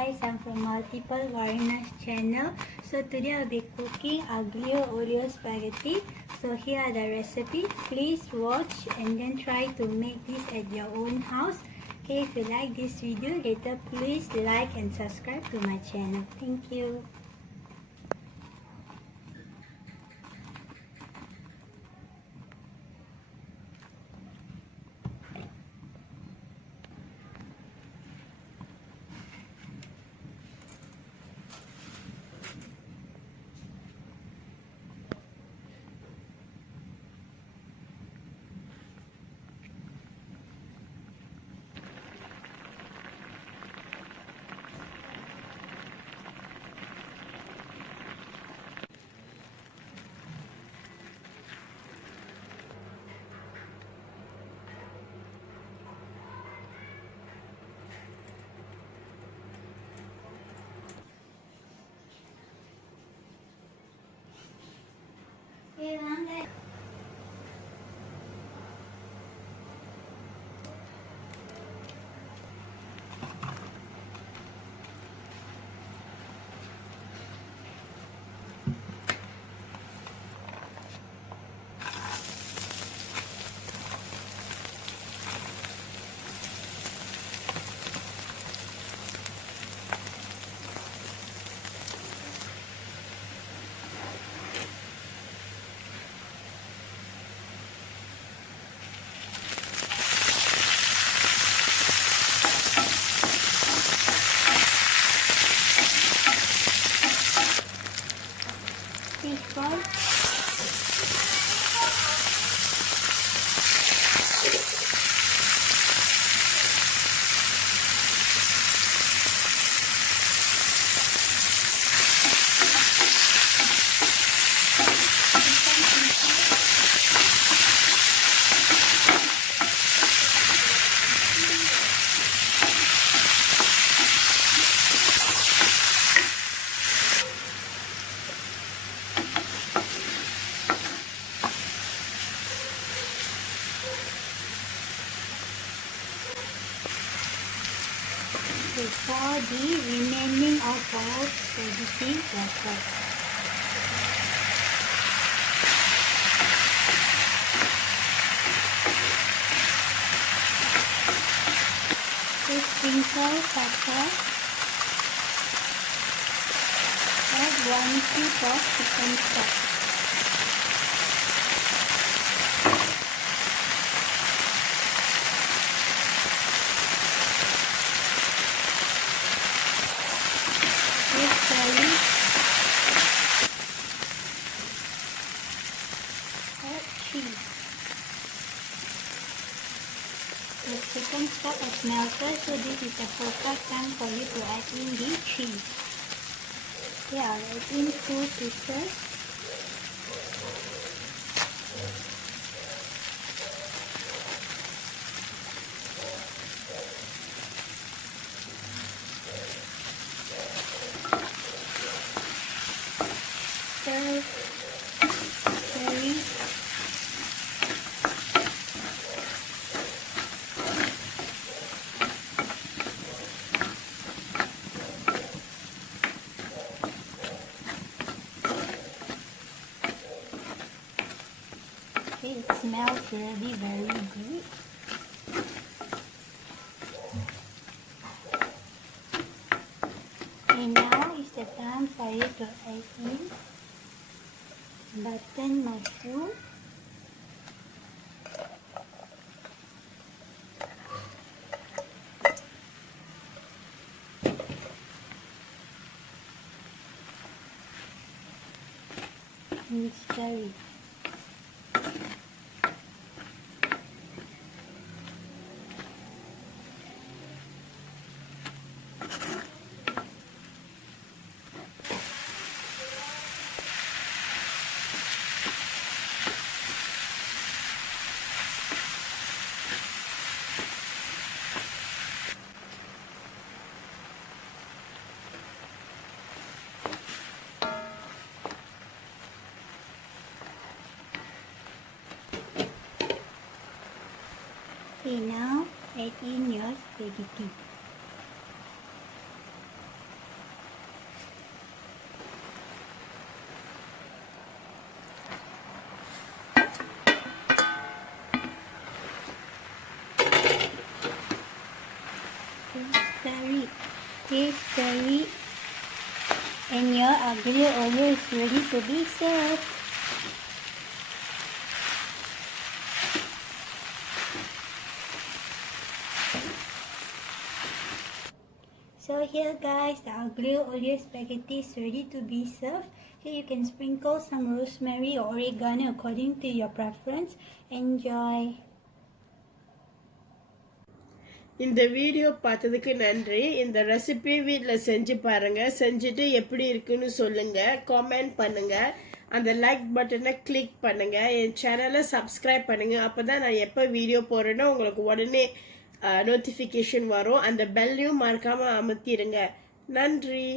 Guys, I'm from Multiplewarnas channel. So today I'll be cooking aglio olio spaghetti. So here are the recipes. Please watch and then try to make this at your own house. Okay, if you like this video, later please like and subscribe to my channel. Thank you. For the remaining of our spaghetti water. Sprinkle pepper. Add 1 cube of chicken stock. The chicken stock is melted, so this is the perfect time for you to add in the cheese. Okay, I'll add in 2 pieces. Okay, it smells really very good. Okay, now is the time for you to add in button mushroom. And stir it. Okay, now add in your spaghetti. Okay, stir it. And your aglio olio is ready to be served. So here guys, the aglio olio spaghetti is ready to be served. Here you can sprinkle some rosemary or oregano according to your preference. Enjoy. இந்த video பார்த்ததுக்கு நன்றி. இந்த recipe வீட்டில் செஞ்சு பாருங்க. செஞ்சுட்டு எப்படி இருக்குன்னு சொல்லுங்க, காமெண்ட் பண்ணுங்க, அந்த லைக் பட்டனை கிளிக் பண்ணுங்க, என் சேனலை சப்ஸ்கிரைப் பண்ணுங்க. அப்பதான் நான் எப்போ வீடியோ போடுறேனோ உங்களுக்கு உடனே நோட்டிஃபிகேஷன் வரும். அந்த பெல்லையும் மறக்காம அமுத்திடுங்க. நன்றி.